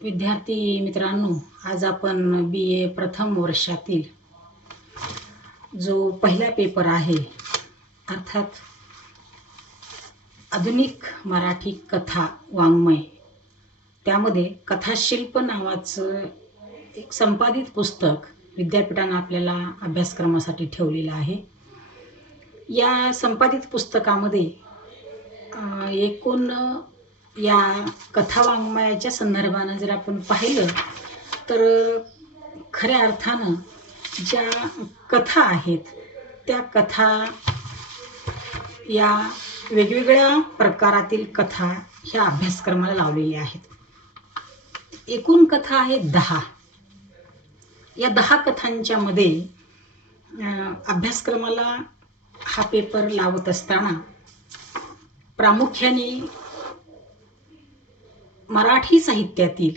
विद्यार्थी मित्रांनो, आज आपण BA प्रथम वर्षातील जो पहिला पेपर आहे, अर्थात आधुनिक मराठी कथा वाङ्मय, त्यामध्ये कथाशिल्प नावाचं एक संपादित पुस्तक विद्यापीठानं आपल्याला अभ्यासक्रमासाठी ठेवलेलं आहे. या संपादित पुस्तकामध्ये एकूण या कथा वाङ्मयाच्या संदर्भानं जर आपण पाहिलं तर खऱ्या अर्थानं ज्या कथा आहेत त्या कथा या वेगवेगळ्या प्रकारातील कथा ह्या अभ्यासक्रमाला लावलेल्या आहेत. एकूण कथा आहेत 10. या 10 कथांच्या मध्ये अभ्यासक्रमाला हा पेपर लावत असताना प्रामुख्याने मराठी साहित्यातील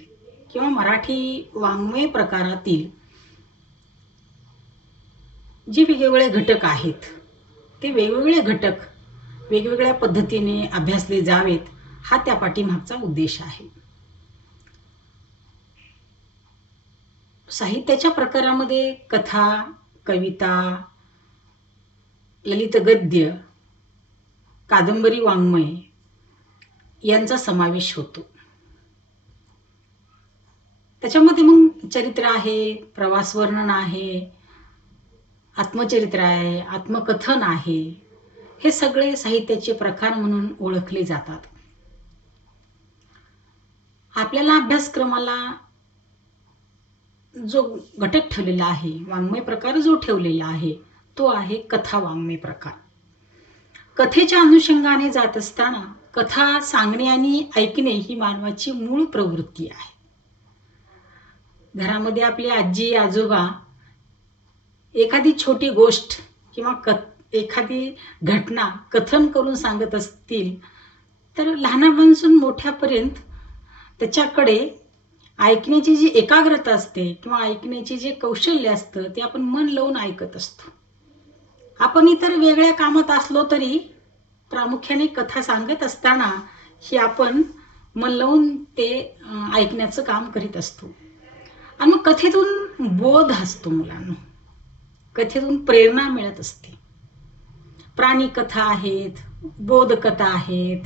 किंवा मराठी वाङ्मय प्रकारातील जे वेगवेगळे घटक आहेत ते वेगवेगळे घटक वेगवेगळ्या पद्धतीने अभ्यासले जावेत, हा त्या पाठीमागचा उद्देश आहे. साहित्याच्या प्रकारामध्ये कथा, कविता, ललित गद्य, कादंबरी वाङ्मय यांचा समावेश होतो. त्याच्यामध्ये मग चरित्र आहे, प्रवास वर्णन आहे, आत्मचरित्र आहे, आत्मकथन आहे, हे सगळे साहित्याचे प्रकार म्हणून ओळखले जातात. आपल्याला अभ्यासक्रमाला जो घटक ठेवलेला आहे, वाङ्मय प्रकार जो ठेवलेला आहे, तो आहे कथा वाङ्मय प्रकार. कथेच्या अनुषंगाने जात असताना कथा सांगणे आणि ऐकणे ही मानवाची मूळ प्रवृत्ती आहे. घरामध्ये आपले आजी आजोबा एखादी छोटी गोष्ट किंवा एखादी घटना कथन करून सांगत असतील तर लहानापासून मोठ्यापर्यंत त्याच्याकडे ऐकण्याची जी एकाग्रता असते किंवा ऐकण्याचे जे कौशल्य असतं ते आपण मन लावून ऐकत असतो. आपण इतर वेगळ्या कामात असलो तरी प्रामुख्याने कथा सांगत असताना ही आपण मन लावून ते ऐकण्याचं काम करीत असतो. आणि मग कथेतून बोध असतो मुलांना, कथेतून प्रेरणा मिळत असते. प्राणी कथा आहेत, बोध कथा आहेत,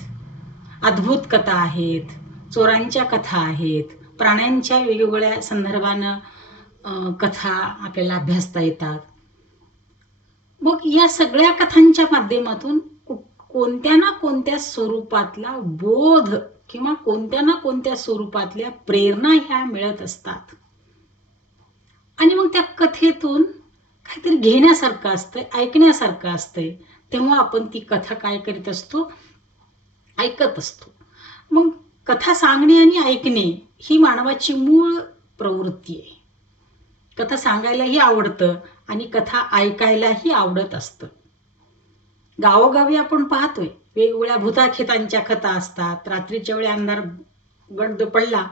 अद्भुत कथा आहेत, चोरांच्या कथा आहेत, प्राण्यांच्या वेगवेगळ्या संदर्भानं कथा आपल्याला अभ्यासता येतात. मग या सगळ्या कथांच्या माध्यमातून कोणत्या ना कोणत्या स्वरूपातला बोध किंवा कोणत्या ना कोणत्या स्वरूपातल्या प्रेरणा ह्या मिळत असतात. आणि मग त्या कथेतून काहीतरी घेण्यासारखं असतंय, ऐकण्यासारखं असतंय, तेव्हा आपण ती कथा काय करीत असतो, ऐकत असतो. मग कथा सांगणे आणि ऐकणे ही मानवाची मूळ प्रवृत्ती आहे. कथा सांगायलाही आवडतं आणि कथा ऐकायलाही आवडत असतं. गावोगावी आपण पाहतोय वेगवेगळ्या भूताखेतांच्या कथा असतात. रात्रीच्या वेळी अंधार गडद पडला,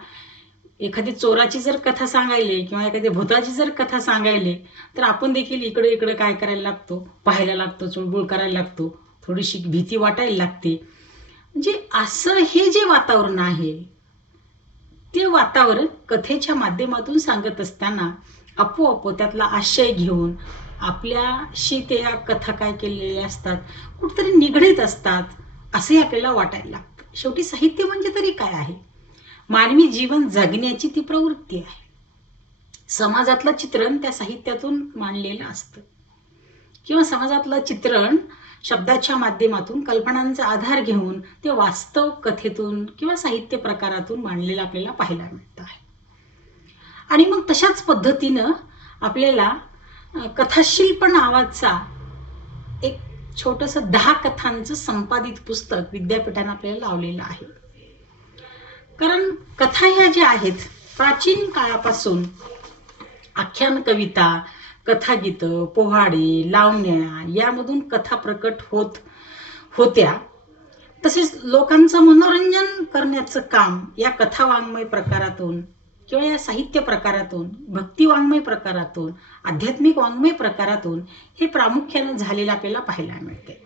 एखादी चोराची जर कथा सांगायली किंवा एखाद्या भूताची जर कथा सांगायली तर आपण देखील इकडे इकडे काय करायला लागतो, पाहायला लागतो, चुळबुळ करायला लागतो, थोडीशी भीती वाटायला लागते. म्हणजे असं हे जे वातावरण आहे ते वातावरण कथेच्या माध्यमातून सांगत असताना आपोआप त्यातला आशय घेऊन आपल्याशी त्या कथा काय केलेल्या असतात, कुठेतरी निगडीत असतात असे आपल्याला वाटायला लागतं. शेवटी साहित्य म्हणजे तरी काय आहे, मानवी जीवन जगण्याची ती प्रवृत्ती आहे. समाजातलं चित्रण त्या साहित्यातून मांडलेलं असतं किंवा समाजातलं चित्रण शब्दाच्या माध्यमातून कल्पनांचा आधार घेऊन ते वास्तव कथेतून किंवा साहित्य प्रकारातून मांडलेलं आपल्याला पाहायला मिळतं आहे. आणि मग तशाच पद्धतीनं आपल्याला कथाशिल्प नावाचा एक छोटंसं 10 कथांचं संपादित पुस्तक विद्यापीठानं आपल्याला लावलेलं आहे. कारण कथा ह्या ज्या आहेत प्राचीन काळापासून आख्यान कविता, कथागीतं, पोवाडे, लावण्या यामधून कथा प्रकट होत्या. तसेच लोकांचं मनोरंजन करण्याचं काम या कथा वाङ्मय प्रकारातून किंवा या साहित्य प्रकारातून, भक्ती वाङ्मय प्रकारातून, आध्यात्मिक वाङ्मय प्रकारातून हे प्रामुख्याने झालेलं आपल्याला पाहायला मिळते.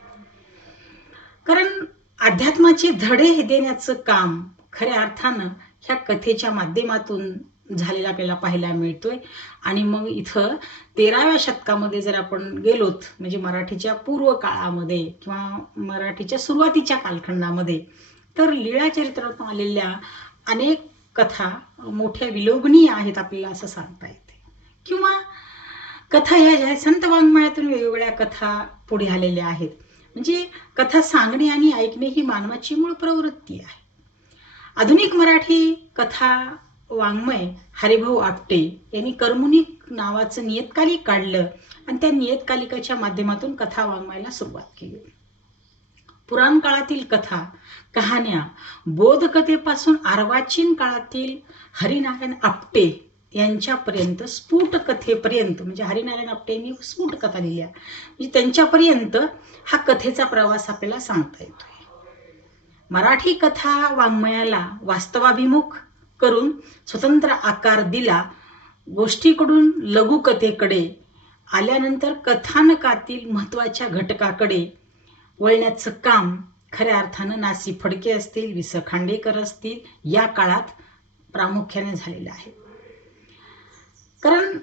कारण अध्यात्माचे धडे हे देण्याचं काम खऱ्या अर्थानं ह्या कथेच्या माध्यमातून झालेला आपल्याला पाहायला मिळतोय. आणि मग इथं 13व्या शतकामध्ये जर आपण गेलोत, म्हणजे मराठीच्या पूर्व काळामध्ये किंवा मराठीच्या सुरुवातीच्या कालखंडामध्ये, तर लीळाचरित्रातून आलेल्या अनेक कथा मोठ्या विलोभनीय आहेत आपल्याला असं सांगता येते. किंवा कथा ह्या ज्या संत वाङ्मयातून वेगवेगळ्या कथा पुढे आलेल्या आहेत. म्हणजे कथा सांगणे आणि ऐकणे ही मानवाची मूळ प्रवृत्ती आहे. आधुनिक मराठी कथा वाङ्मय हरिभाऊ आपटे यांनी कर्मुनिक नावाचं नियतकालिक काढलं आणि त्या नियतकालिकाच्या माध्यमातून कथा वाङ्मयाला सुरुवात केली. पुराण काळातील कथा कहाण्या बोधकथेपासून अर्वाचीन काळातील हरिनारायण आपटे यांच्यापर्यंत स्फुट कथेपर्यंत, म्हणजे हरिनारायण आपटे यांनी स्फुट कथा लिहिल्या, म्हणजे त्यांच्यापर्यंत हा कथेचा प्रवास आपल्याला सांगता येतोय. मराठी कथा वाङ्मयाला वास्तवाभिमुख करून स्वतंत्र आकार दिला. गोष्टीकडून लघुकथेकडे आल्यानंतर कथानकातील महत्त्वाच्या घटकाकडे वळण्याचं काम खऱ्या अर्थानं ना.सी. फडके असतील, वि. स. खांडेकर असतील या काळात प्रामुख्याने झालेलं आहे. कारण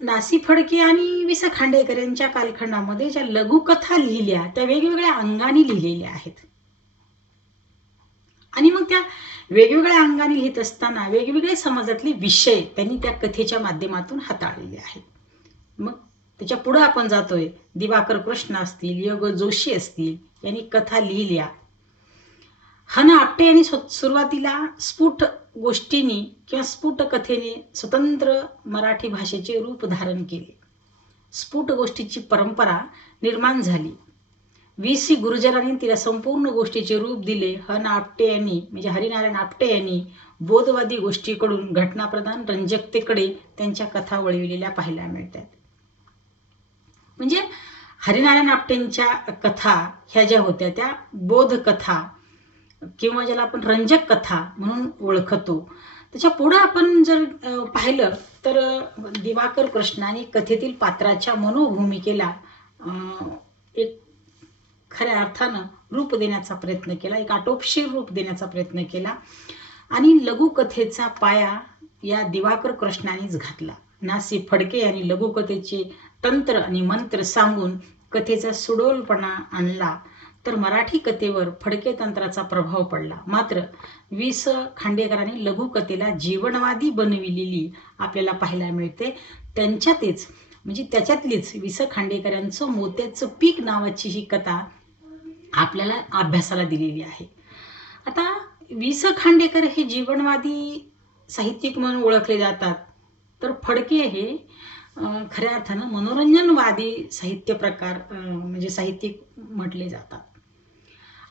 ना.सी. फडके आणि वि. स. खांडेकर यांच्या कालखंडामध्ये ज्या लघुकथा लिहिल्या त्या वेगवेगळ्या अंगाने लिहिलेल्या आहेत. आणि मग त्या वेगवेगळ्या अंगाने लिहित असताना वेगवेगळे समाजातले विषय त्यांनी त्या कथेच्या माध्यमातून हाताळलेले आहेत. मग त्याच्या पुढे आपण जातोय, दिवाकर कृष्ण असतील, य. ग. जोशी असतील यांनी कथा लिहिल्या. ह.न. आपटे यांनी सुरुवातीला स्फुट गोष्टींनी किंवा स्फुट कथेने स्वतंत्र मराठी भाषेचे रूप धारण केले. स्फुट गोष्टीची परंपरा निर्माण झाली. वि.सी. गुर्जरांनी तिला संपूर्ण गोष्टीचे रूप दिले. ह.न. आपटे यांनी, म्हणजे हरिनारायण आपटे यांनी बोधवादी गोष्टीकडून घटनाप्रधान रंजकतेकडे त्यांच्या कथा वळविलेल्या पाहायला मिळतात. म्हणजे हरिनारायण आपटेंच्या कथा ह्या ज्या होत्या त्या बोधकथा किंवा ज्याला आपण रंजक कथा म्हणून ओळखतो. त्याच्या पुढे आपण जर पाहिलं तर दिवाकर कृष्णाने कथेतील पात्राच्या मनोभूमिकेला एक खऱ्या अर्थानं रूप देण्याचा प्रयत्न केला, एक आटोपशीर रूप देण्याचा प्रयत्न केला. आणि लघुकथेचा पाया या दिवाकर कृष्णानेच घातला. ना.सी. फडके यांनी लघुकथेचे तंत्र आणि मंत्र सांगून कथेचा सुडोलपणा आणला, तर मराठी कथेवर फडके तंत्राचा प्रभाव पडला. मात्र वि. स. खांडेकरांनी लघुकथेला जीवनवादी बनविलेली आपल्याला पाहायला मिळते. त्यांच्यातच म्हणजे त्याच्यातलीच वि. स. खांडेकरांचं मोत्याचं पीक नावाची ही कथा आपल्याला अभ्यासाला दिलेली आहे. आता वि. स. खांडेकर हे जीवनवादी साहित्यिक म्हणून ओळखले जातात, तर फडके हे खऱ्या अर्थानं मनोरंजनवादी साहित्य प्रकार म्हणजे साहित्यिक म्हटले जातात.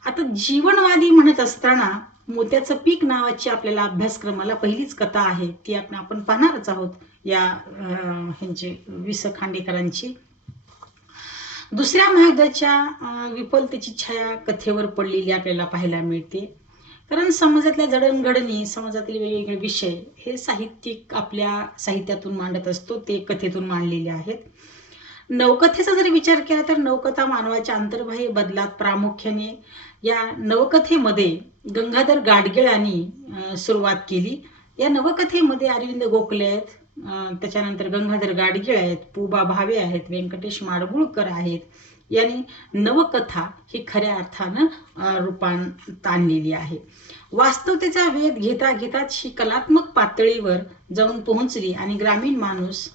आता जीवनवादी म्हणत असताना मोत्याचं पीक नावाची आपल्याला अभ्यासक्रमाला पहिलीच कथा आहे ती आपण पाहणारच आहोत या ह्यांची वि. स. खांडेकरांची. दुसऱ्या महायुद्धाच्या विफलतेची छाया कथेवर पडलेली आपल्याला पाहायला मिळते. कारण समाजातल्या जडणघडणी, समाजातील वेगवेगळे विषय हे साहित्यिक आपल्या साहित्यातून मांडत असतो, ते कथेतून मांडलेले आहेत. नवकथेचा जर विचार केला तर नवकथा मानवाच्या अंतर्बाह्य बदलात प्रामुख्याने या नवकथेमध्ये गंगाधर गाडगिळांनी सुरुवात केली. या नवकथेमध्ये अरविंद गोखले आहेत, त्याच्यानंतर गंगाधर गाडगीळ आहेत, पु.बा. भावे आहेत, व्यंकटेश माडगुळकर आहेत. यांनी नवकथा ही खऱ्या अर्थानं रूपांत आणलेली आहे. वास्तवतेचा वेध घेता घेताच ही कलात्मक पातळीवर जाऊन पोहोचली आणि ग्रामीण माणूस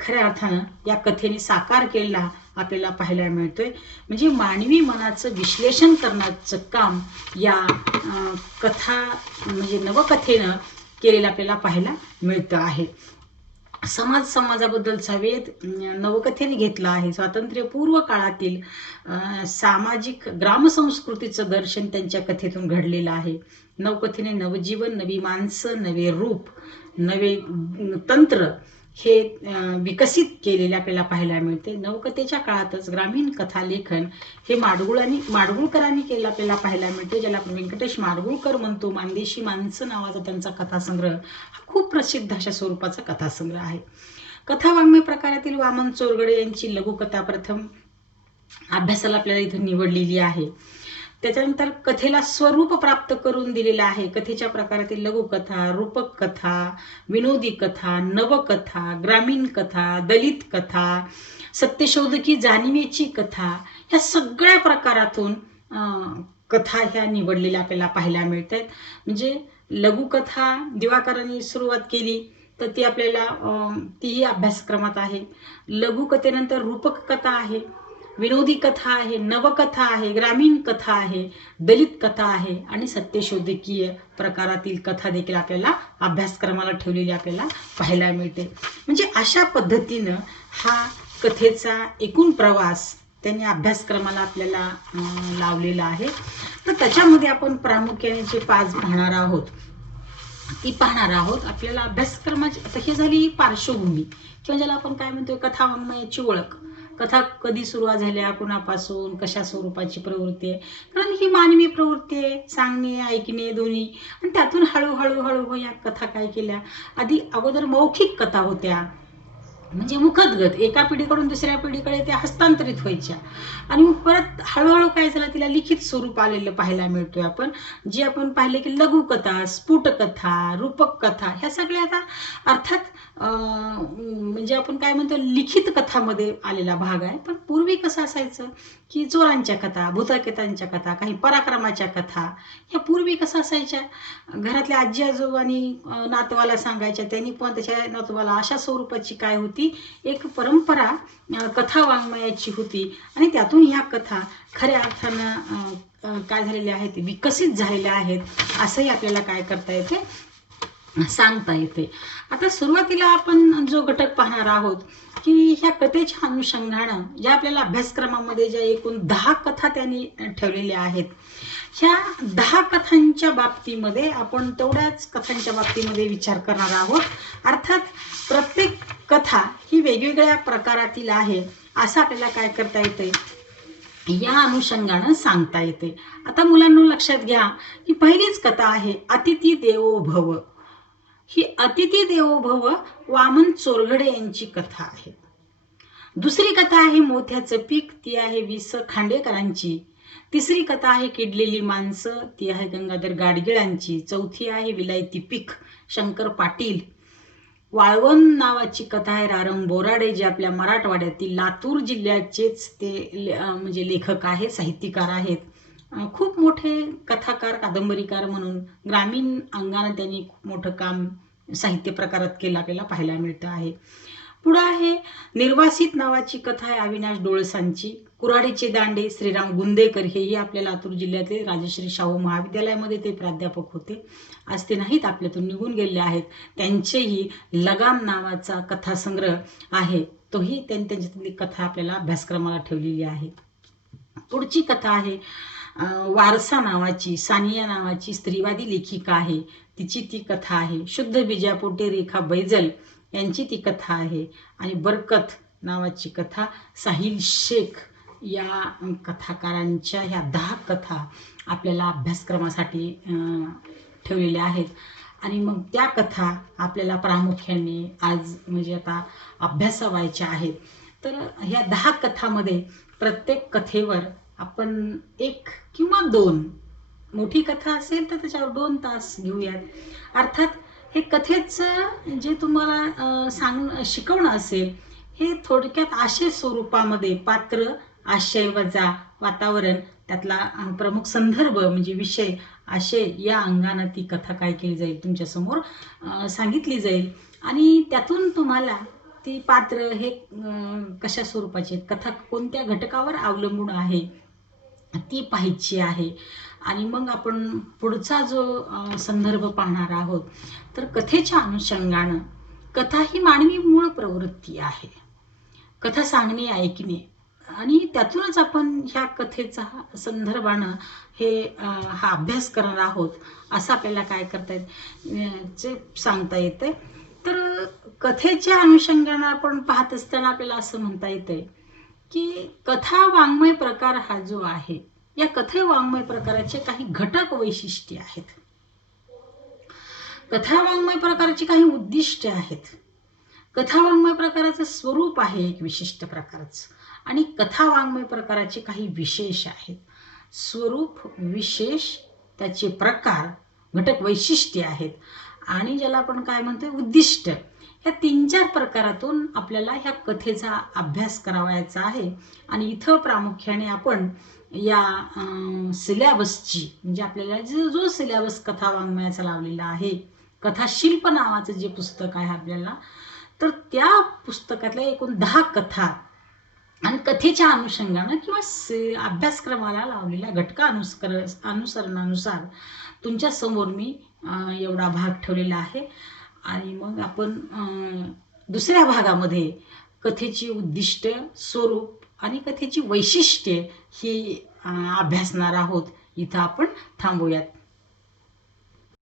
खऱ्या अर्थानं या कथेने साकार केलेला आपल्याला पाहायला मिळतोय. म्हणजे मानवी मनाचं विश्लेषण करण्याचं काम या कथा म्हणजे नवकथेनं केलेलं आपल्याला पाहायला मिळतं आहे. समाजाबद्दलचा वेध नवकथेने घेतला आहे. स्वातंत्र्यपूर्व काळातील सामाजिक ग्रामसंस्कृतीचं दर्शन त्यांच्या कथेतून घडलेलं आहे. नवकथेने नवजीवन, नवी माणसं, नवे रूप, नवे तंत्र हे विकसित केलेले आपल्याला पाहायला मिळते. नवकथेच्या काळातच ग्रामीण कथालेखन हे माडगुळकरांनी केलेलं आपल्याला पाहायला मिळते, ज्याला आपण व्यंकटेश माडगुळकर म्हणतो. मानदेशी माणसं नावाचा त्यांचा कथासंग्रह हा खूप प्रसिद्ध अशा स्वरूपाचा कथासंग्रह आहे. कथा वाङ्मय प्रकारातील वामन चोरगडे यांची लघुकथा प्रथम अभ्यासाला आपल्याला इथं निवडलेली आहे. त्याच्यानंतर कथेला स्वरूप प्राप्त करून दिलेलं आहे. कथेच्या प्रकारातील लघुकथा, रूपक कथा, विनोदी कथा, नवकथा, ग्रामीण कथा, दलित कथा, सत्यशोधकी जाणीवेची कथा, ह्या सगळ्या प्रकारातून कथा ह्या निवडलेल्या आपल्याला पाहायला मिळतात. म्हणजे लघुकथा दिवाकरांनी सुरुवात केली तर ती आपल्याला तीही अभ्यासक्रमात आहे. लघुकथेनंतर रूपक कथा आहे, विनोदी कथा आहे, नवकथा आहे, ग्रामीण कथा आहे, दलित कथा आहे आणि सत्यशोधकीय प्रकारातील कथा देखील आपल्याला अभ्यासक्रमाला ठेवलेली आपल्याला पाहायला मिळते. म्हणजे अशा पद्धतीनं हा कथेचा एकूण प्रवास त्यांनी अभ्यासक्रमाला आपल्याला लावलेला आहे. तर त्याच्यामध्ये आपण प्रामुख्याने जे 5 पाहणार आहोत ती पाहणार आहोत. आपल्याला अभ्यासक्रमाची आता ही झाली पार्श्वभूमी किंवा ज्याला आपण काय म्हणतोय कथा वाङ्मयाची ओळख. कथा कधी सुरुवात झाल्या, कुणापासून, कशा स्वरूपाची प्रवृत्ती आहे. कारण ही मानवी प्रवृत्ती आहे, सांगणे ऐकणे दोन्ही. आणि त्यातून हळूहळू हळूहळू या कथा काय केल्या, अगोदर मौखिक कथा होत्या, म्हणजे मुखदगत एका पिढीकडून दुसऱ्या पिढीकडे त्या हस्तांतरित व्हायच्या. आणि मग परत हळूहळू काय झालं, तिला लिखित स्वरूप आलेलं पाहायला मिळतोय आपण. जे आपण पाहिले की लघुकथा, स्फुटकथा, रूपक कथा ह्या सगळ्या आता अर्थात म्हणजे आपण काय म्हणतो लिखित कथामध्ये आलेला भाग आहे. पण पूर्वी कसं असायचं की चोरांच्या कथा, भूतकथांच्या कथा, काही पराक्रमाच्या कथा ह्या पूर्वी कसं असायच्या, घरातल्या आजी आजोबांनी नातवाला सांगायच्या, त्यांनी पण त्याच्या नातवाला अशा स्वरूपाची काय होती एक परंपरा कथा वाङ्मयाची होती. आणि त्यातून ह्या कथा खऱ्या अर्थानं काय झालेल्या आहेत, विकसित झालेल्या आहेत असंही आपल्याला काय करता येते, सांगता येते. आता सुरुवातीला आपण जो घटक पाहणार आहोत की ह्या कथेच्या अनुषंगानं ज्या आपल्याला अभ्यासक्रमामध्ये ज्या एकूण 10 कथा त्यांनी ठेवलेल्या आहेत, ह्या 10 कथांच्या बाबतीमध्ये आपण तेवढ्याच कथांच्या बाबतीमध्ये विचार करणार आहोत. अर्थात प्रत्येक कथा ही वेगवेगळ्या प्रकारातील आहे असं आपल्याला काय करता येते, या अनुषंगानं सांगता येते. आता मुलांनो लक्षात घ्या की पहिलीच कथा आहे अतिथी देवो भव. ही अतिथी देवो भव वामन चोरघडे यांची कथा आहे. दुसरी कथा आहे मोत्याचं पीक, ती आहे वि.स. खांडेकरांची. तिसरी कथा आहे किडलेली माणसं, ती आहे गंगाधर गाडगिळांची. चौथी आहे विलायती पीक, शंकर पाटील. वाळवण नावाची कथा आहे रारंग बोराडे, जे आपल्या मराठवाड्यातील लातूर जिल्ह्याचेच ते म्हणजे लेखक आहेत, साहित्यकार आहेत. खूप मोठे कथाकार, कादंबरीकार म्हणून ग्रामीण अंगाने त्यांनी खूप मोठं काम साहित्य प्रकारात केलं आपल्याला पाहायला मिळतं आहे. पुढे आहे निर्वासित नावाची कथा आहे अविनाश डोळसांची. कुऱ्हाडीचे दांडे श्रीराम गुंदेकर, हेही आपल्या लातूर जिल्ह्यातले राजश्री शाहू महाविद्यालयामध्ये ते प्राध्यापक होते. आज ते नाहीत, आपल्यातून निघून गेले आहेत. त्यांचेही लगाम नावाचा कथासंग्रह आहे, तोही त्यांच्यातली कथा आपल्याला अभ्यासक्रमाला ठेवलेली आहे. पुढची कथा आहे वारसा नावाची, सानिया नावाची स्त्रीवादी लेखिका आहे, तिची ती कथा आहे. शुद्ध बीजापोटे रेखा बैजल यांची ती कथा आहे. आणि बरकत नावाची कथा साहिल शेख या कथाकारांच्या ह्या 10 कथा आपल्याला अभ्यासक्रमासाठी ठेवलेल्या आहेत. आणि मग त्या कथा आपल्याला प्रामुख्याने आज म्हणजे आता अभ्यासावायच्या आहेत. तर ह्या 10 कथामध्ये प्रत्येक कथेवर आपण 1 किंवा 2, मोठी कथा असेल तर त्याच्यावर 2 तास घेऊयात. अर्थात हे कथेचं जे तुम्हाला शिकवणं असेल हे थोडक्यात आशय स्वरूपामध्ये, पात्र, आशय वजा वातावरण, त्यातला प्रमुख संदर्भ म्हणजे विषय, आशय या अंगानं ती कथा काय केली जाईल तुमच्यासमोर सांगितली जाईल. आणि त्यातून तुम्हाला ती पात्र हे कशा स्वरूपाची आहेत, कथा कोणत्या घटकावर अवलंबून आहे ती पाहायची आहे. आणि मग आपण पुढचा जो संदर्भ पाहणार आहोत, तर कथेच्या अनुषंगानं कथा ही मानवी मूळ प्रवृत्ती आहे. कथा सांगणे, ऐकणे, आणि त्यातूनच आपण ह्या कथेचा संदर्भानं हा अभ्यास करणार आहोत असं आपल्याला काय करता येते, सांगता येते. तर कथेच्या अनुषंगानं आपण पाहत असताना आपल्याला असं म्हणता येतंय की कथा वाङ्मय प्रकार हा जो आहे, या कथे वाङ्मय प्रकाराचे काही घटक वैशिष्ट्ये आहेत. कथा वाङ्मय प्रकाराची काही उद्दिष्टे आहेत. कथा वाङ्मय प्रकाराचं स्वरूप आहे एक विशिष्ट प्रकारचं, आणि कथा वाङ्मय प्रकाराचे काही विशेष आहेत. स्वरूप, विशेष, त्याचे प्रकार, घटक वैशिष्ट्ये आहेत आणि ज्याला आपण काय म्हणतोय उद्दिष्ट, ह्या 3-4 प्रकारातून आपल्याला ह्या कथेचा अभ्यास करावायचा आहे. आणि इथं प्रामुख्याने आपण या सिलॅबसची, म्हणजे आपल्याला जो सिलॅबस कथा वाङ्मयाचा लावलेला आहे, कथाशिल्प नावाचं जे पुस्तक आहे आपल्याला, तर त्या पुस्तकातल्या एकूण 10 कथा आणि कथेच्या अनुषंगानं किंवा अभ्यासक्रमाला लावलेल्या अनुसरणानुसार तुमच्या समोर मी एवढा भाग ठेवलेला आहे. आणि मग आपण दुसऱ्या भागामध्ये कथेची उद्दिष्ट, स्वरूप आणि कथेची वैशिष्ट्ये ही अभ्यासणार आहोत. इथं आपण थांबूयात.